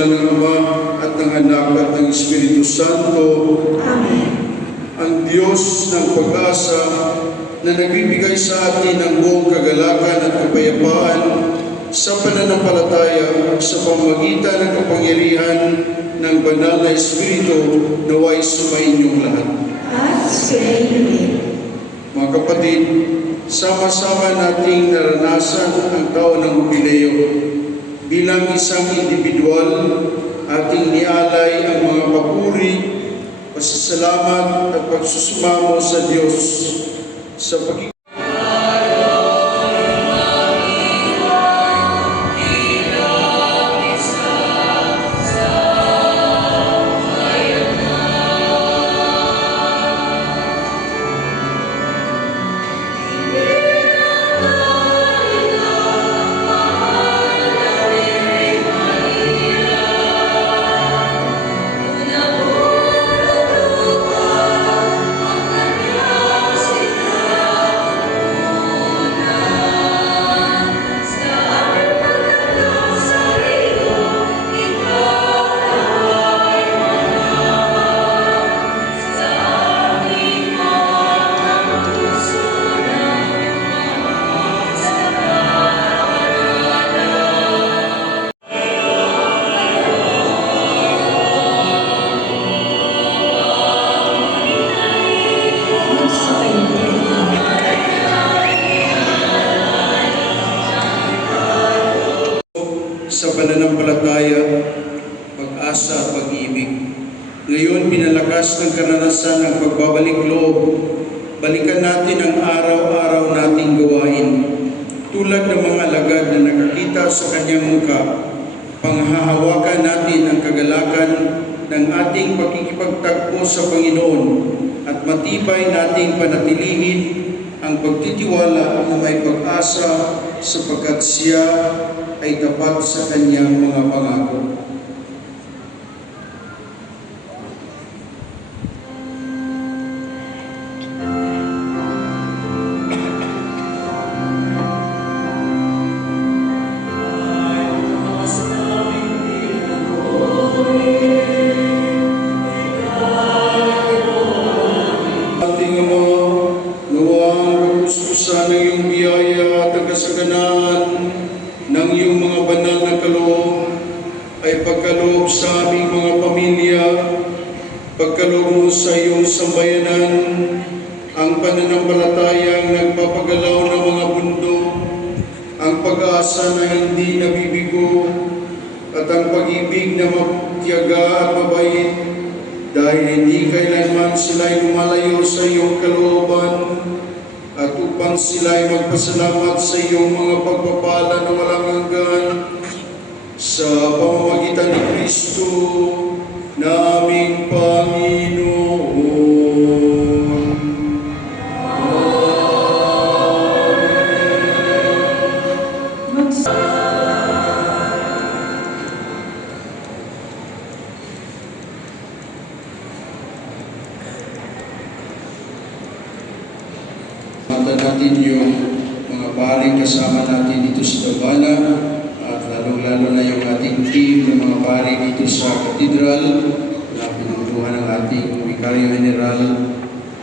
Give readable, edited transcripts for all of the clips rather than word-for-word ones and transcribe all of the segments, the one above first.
ngalan ng Ama at ng Anak at ng Espiritu Santo. Amen. Ang Diyos ng pag-asa na nagbibigay sa atin ng buong kagalakan at kapayapaan sa pananampalataya sa pamamagitan ng kapangyarihan ng banal na Espiritu naway sumainyong lahat. At sumainyo. Mga kapatid, sama-sama nating naranasan ang taon ng Jubileo. Bilang isang individual, ating nialay ang mga papuri, pasasalamat at pagsusumamo sa Diyos sa pagkikita. Sa pananampalataya, pag-asa at pag-ibig. Ngayon, pinalakas ng karanasan ang pagbabalik loob. Balikan natin ang araw-araw nating gawain. Tulad ng mga alagad na nakakita sa kanyang mukha, panghahawakan natin ang kagalakan ng ating pakikipagtagpo sa Panginoon at matibay nating panatilihin ang pagtitiwala na may pag-asa sapagkat siya ay tapat sa kanyang mga pangako. Ating Ama, nawang pagpustusan ng iyong biyaya at ang kasaganaan ng iyong mga banal na kaloob ay pagkaloob sa aming mga pamilya, pagkaloob mo sa iyong sambayanan, ang pananampalatayang nagpapagalaw ng mga bundok, ang pag-asa na hindi nabibigo, at ang pag-ibig na matiyaga at mabait, dahil hindi kailanman sila'y lumalayo sa iyong kalooban, at upang sila'y magpasalamat sa iyong mga pagpapala na walang hanggan sa pamamagitan ni Kristo na aming Panginoon. Natin yung mga paring kasama natin dito sa Tabana at lalong-lalo na yung ating team ng mga pari dito sa Katedral na pinutuhan ng ating Vicario General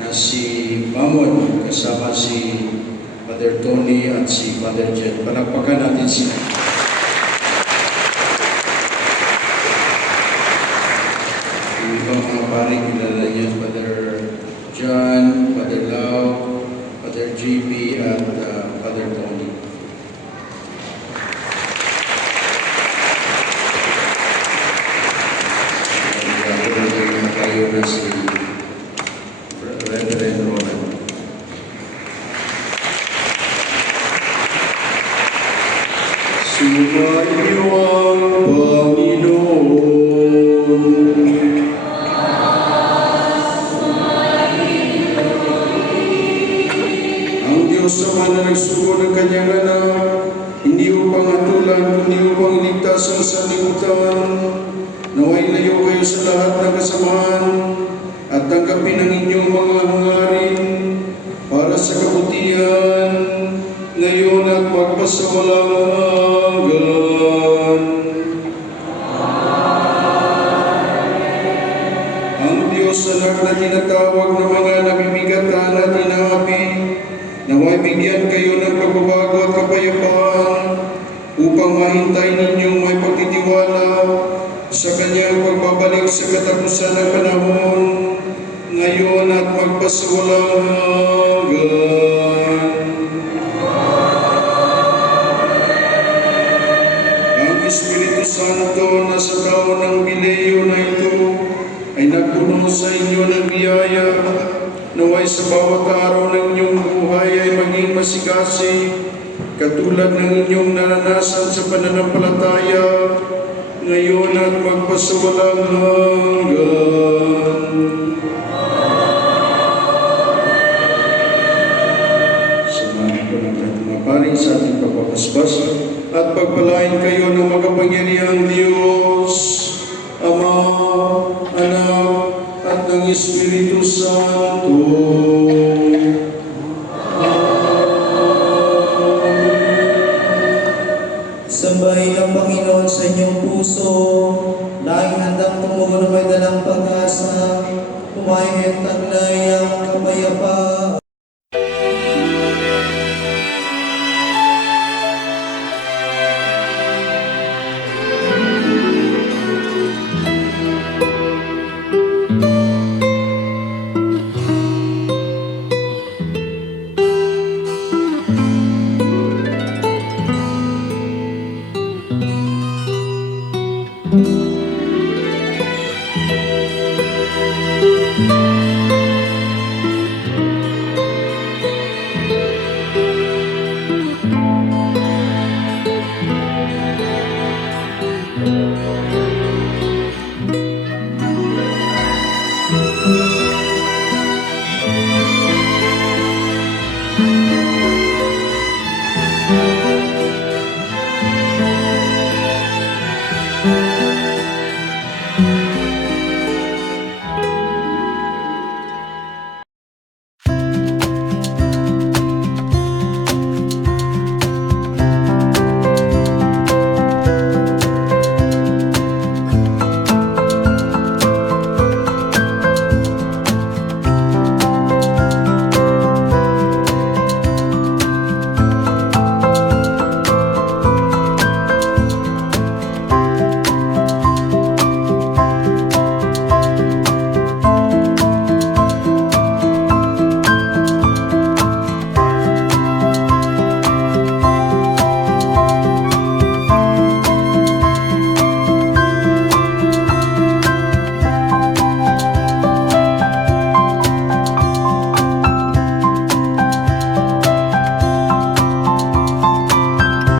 na si Mamon kasama si Father Tony at si Father Jen. Palakpakan natin sila. Yung ibang mga pari kilala niyo, Father John, Father Lau, Father JP at Father Tony. Gagawin na tayo na si Reverend Roland. Sumayo ang Panginoon. Diyos naman na nagsugo ng kanyang anak, hindi upang hatulan, kundi upang iligtas ang sanlibutan. Naway layo kayo sa lahat ng kasamahan at tanggapin ang inyong mga hangarin para sa kabutihan ngayon at magpasawalang hanggan. upang mahintay ninyong may pagtitiwala sa kanyang pagbabalik sa katapusan ng panahon, ngayon at magpasawalang hanggan. Ang Espiritu Santo na sa taon ng Mileyo na ito ay nagpuno sa inyo ng biyaya, naway sa bawat araw ng inyong buhay ay maging masigasi, katulad ng inyong naranasan sa pananampalataya, ngayon at magpasawalang hanggan. Samahan ko ng ating mga pari sa ating pagpapasbas at pagpalain kayo ng makapangyarihang Diyos, Ama, Anak, at ng Espiritu Santo. Sambahin ang Panginoon sa inyong puso, laging handang tumugon na may dalang pag-asa, humayang taglay ang kapayapaan.